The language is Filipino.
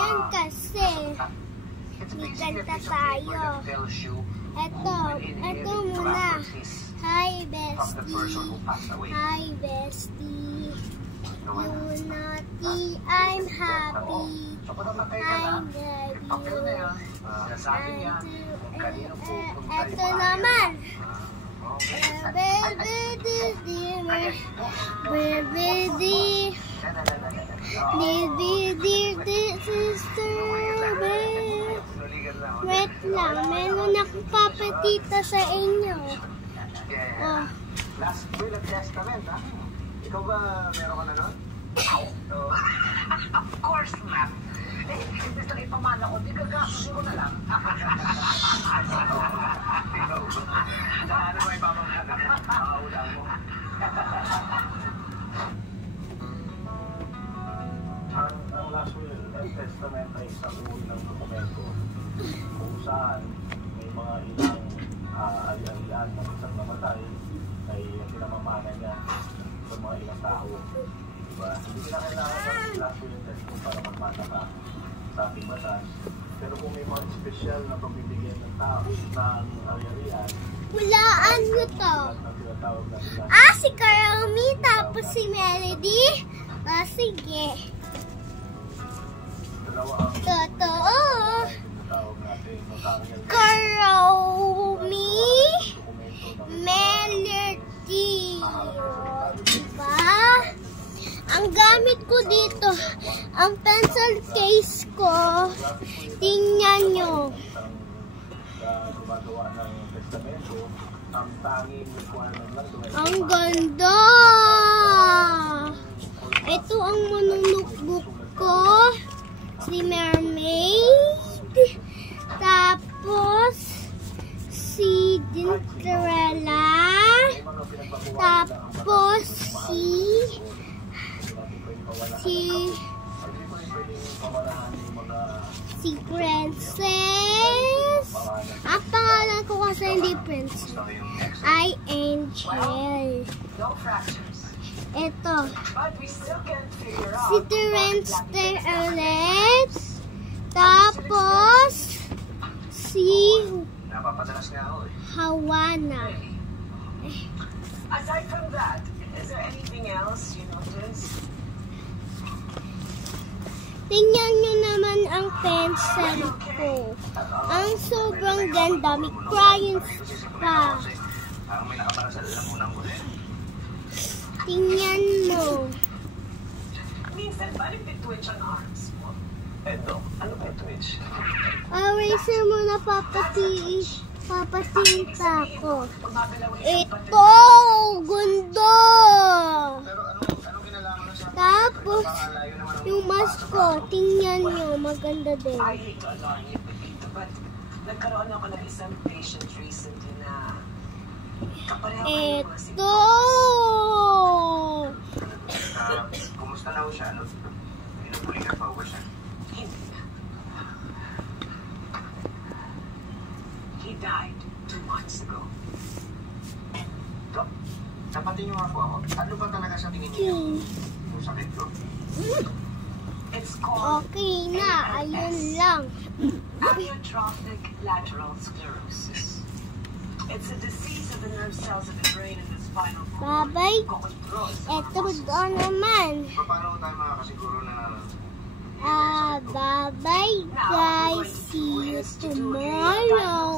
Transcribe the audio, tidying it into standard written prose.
yan kasi may kanta tayo. Ito muna. Hi, bestie. Hi, bestie. You naughty, I'm happy. I love you. Ito naman. Wait lang, meron akong papatita sa inyo. Oh. Last will of testament, ha? Ikaw ba meron ka na nun? Of course not. Imbes na ipamana ko, di gagasin ko na lang. Ano ba ipamamana? Makaulang mo. Ang last will and testament ay isang uri ng dokumento kung saan may mga ilang ari-arian ng isang namatay ay pinamamana niya sa mga ilang tao. Diba? Hindi kinakailangan ng last will and testament para magmana ka sa ating batas. Pero kung may mga special na pagbibigyan ng tao ng ari-arian, hulaan nyo to. Si Karami, tapos si Melody. Sige. Totoo. Karami, Melody. Diba? Ang gamit ko dito, ang pencil case ko. Tingnan nyo. Ang ganda! Ito ang manunukbook ko. Si Mermaid. Tapos, si Cinderella. Tapos, si Princess. Ang pangalan ko kasi hindi Princess. I Angel. Ito. Si Terence ulit. Tapos, si Hawana. Aside from that, is there anything else you noticed? Tingnan nyo naman ang pencil ko. Ang sobrang ganda. May crayons pa. Tingnan mo. Minsan, balik din twitch ang arms mo. Eto, ano ba yung twitch? Eraser mo na papatita ko. Ito! Ganda! Tapos, yung mask ko, tingnan nyo, maganda din. I hate to alarm you, Pepito, but nagkaroon ako ng isang patient recently na kapareho kayo mga Ito! Kumusta na ho siya? Pinupuli ka pa ho ba siya? Hindi na. He died 2 months ago. Tapatin niyo nga po ako. Ano ba talaga sa tingin niyo? Yung sakit ko? It's called Okay na, ayun lang. amyotrophic lateral sclerosis. It's a disease of the nerve cells of the brain and the spinal cord. Bye-bye. Ito doon naman. Paano tayo makakasiguro na Bye-bye guys. See you tomorrow.